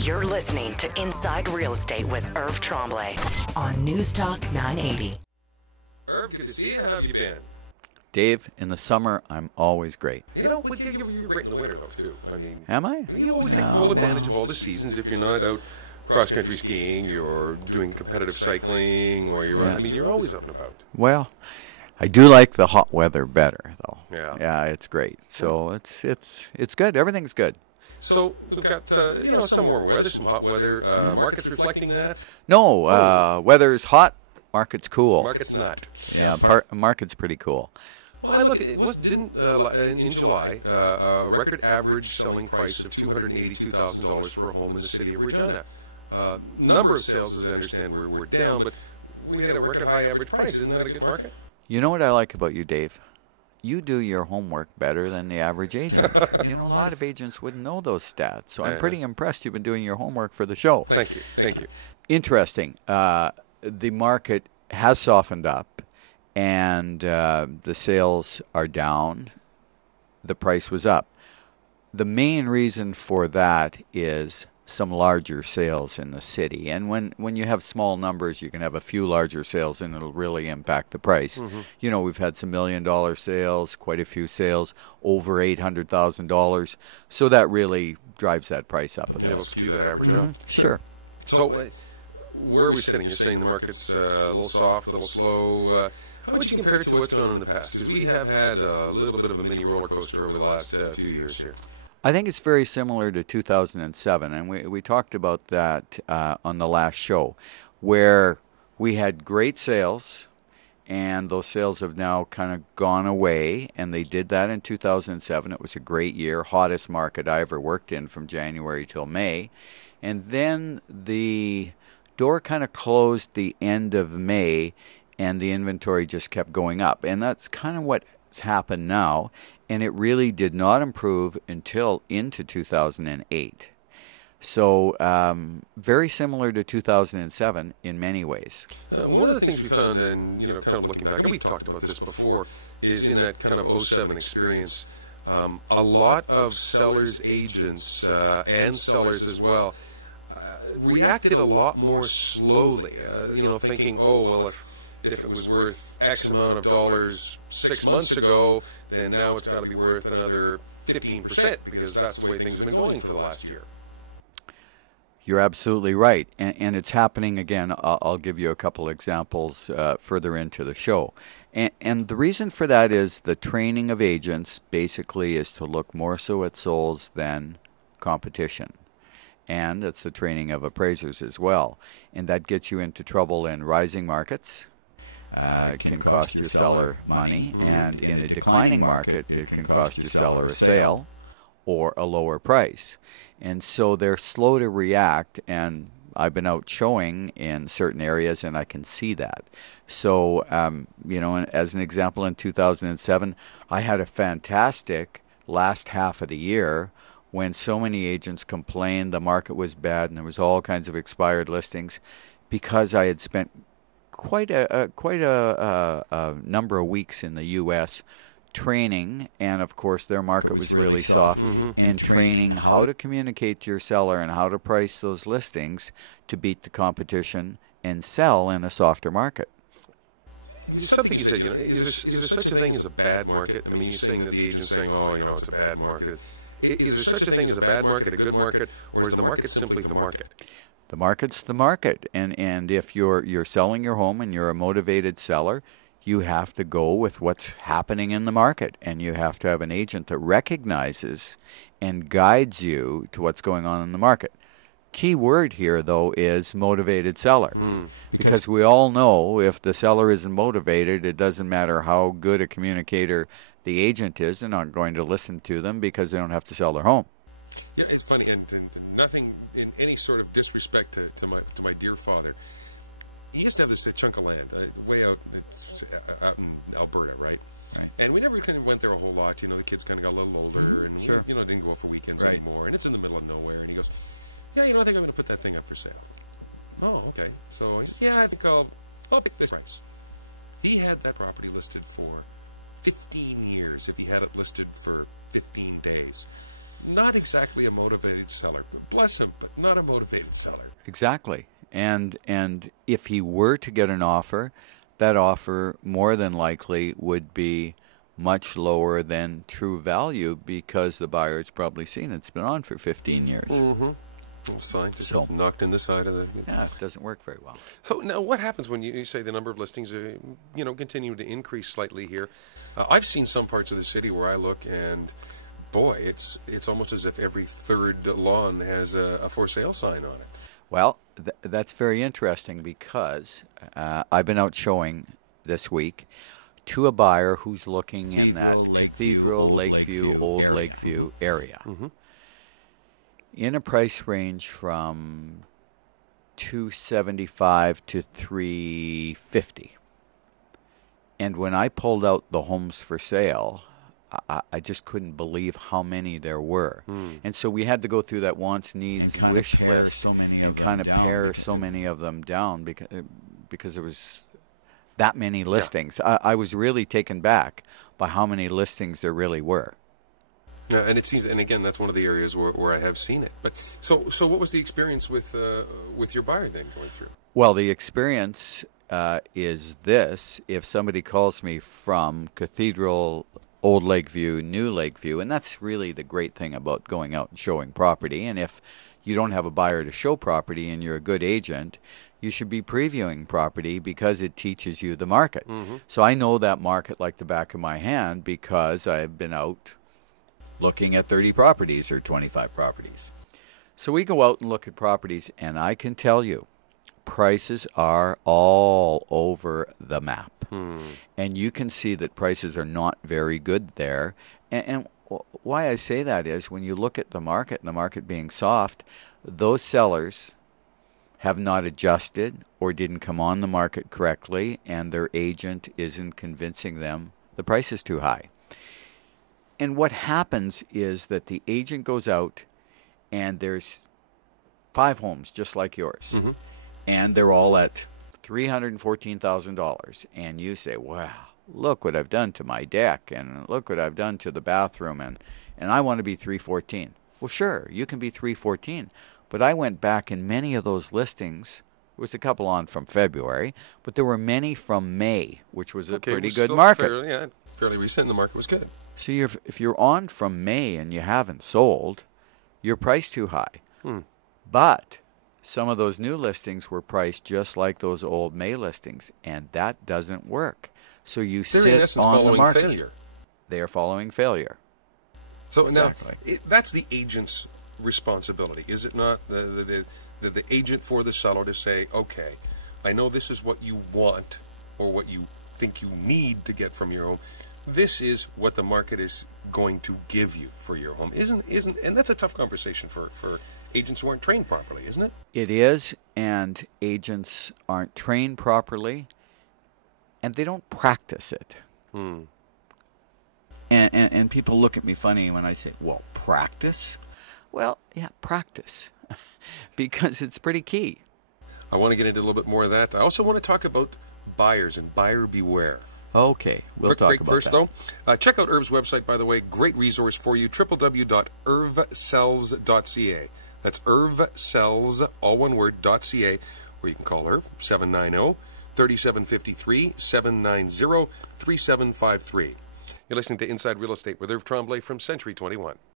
You're listening to Inside Real Estate with Irv Tremblay on Newstalk 980. Irv, good to see you. How have you been? You know, with you, you're great in the winter, though, too. I mean, you always take full advantage of all the seasons. If you're not out cross-country skiing, you're doing competitive cycling, or you're, I mean, you're always up and about. So we've got, some warmer weather, some hot weather. Market's reflecting that. It's not. Yeah, Well, I look. It didn't in July a record average selling price of $282,000 for a home in the city of Regina. Number of sales, as I understand, were down, but we had a record high average price. Isn't that a good market? a lot of. Thank you. It'll skew that average up. Sure. So, where are we sitting? You're saying the market's a little soft, a little slow. How would you compare it to what's gone on in the past? Because we have had a little bit of a mini roller coaster over the last few years here. One of the things we found, and kind of looking back, and we've talked about this before, is in that kind of '07 experience, a lot of sellers, agents, and sellers as well, reacted a lot more slowly. Thinking, oh well, if it was worth X amount of dollars 6 months ago, then now it's got to be worth another 15% because that's the way things have been going for the last year. Can cost your seller money, and in a declining market, it can cost your seller a sale. It was really soft, and training how to. Something you said, is there such a thing as a bad market? I mean, you're saying that the agent's saying, oh, it's a bad market. Is there such a thing as a bad market, a good market, or is the market simply the market? Because yeah, it's funny, and nothing in any sort of disrespect to my dear father. He used to have this chunk of land way out in Alberta, right? Right. And we never kind of went there a whole lot. The kids kind of got a little older, and we, didn't go out for weekends anymore. And it's in the middle of nowhere. And he goes, "Yeah, I think I'm going to put that thing up for sale." Oh, okay. So he says, "Yeah, I think I'll pick this price." He had that property listed for 15 years if he had it listed for 15 days. Not exactly a motivated seller. Bless him, but not a motivated seller. Years. Mm-hmm. Little sign just knocked in the side of the... Yeah. I've seen some parts of the city where I look and, boy, it's almost as if every third lawn has a for sale sign on it. Cathedral, Lakeview, Old Lakeview area. Mm-hmm. And kind of pare so many of them down because and it seems, and again, that's one of the areas where I have seen it. But so what was the experience with your buyer then going through? looking at 30 properties or 25 properties. Mm-hmm. And they're all at fairly recent, and the market was good. They're in essence following failure. So exactly. Now, that's the agent's responsibility, is it not? The agent for the seller to say, okay, I know this is what you want or what you think you need to get from your home. This is what the market is going to give you for your home. Isn't and that's a tough conversation for agents who aren't trained properly, isn't it? And people look at me funny when I say, well, practice? I want to get into a little bit more of that. I also want to talk about buyers and buyer beware. Okay, we'll talk about first, that. Though, check out Irv's website, by the way. Great resource for you, www.irvsells.ca. That's irvsells, all one word, .ca, or you can call Irv, 790-3753, 790-3753.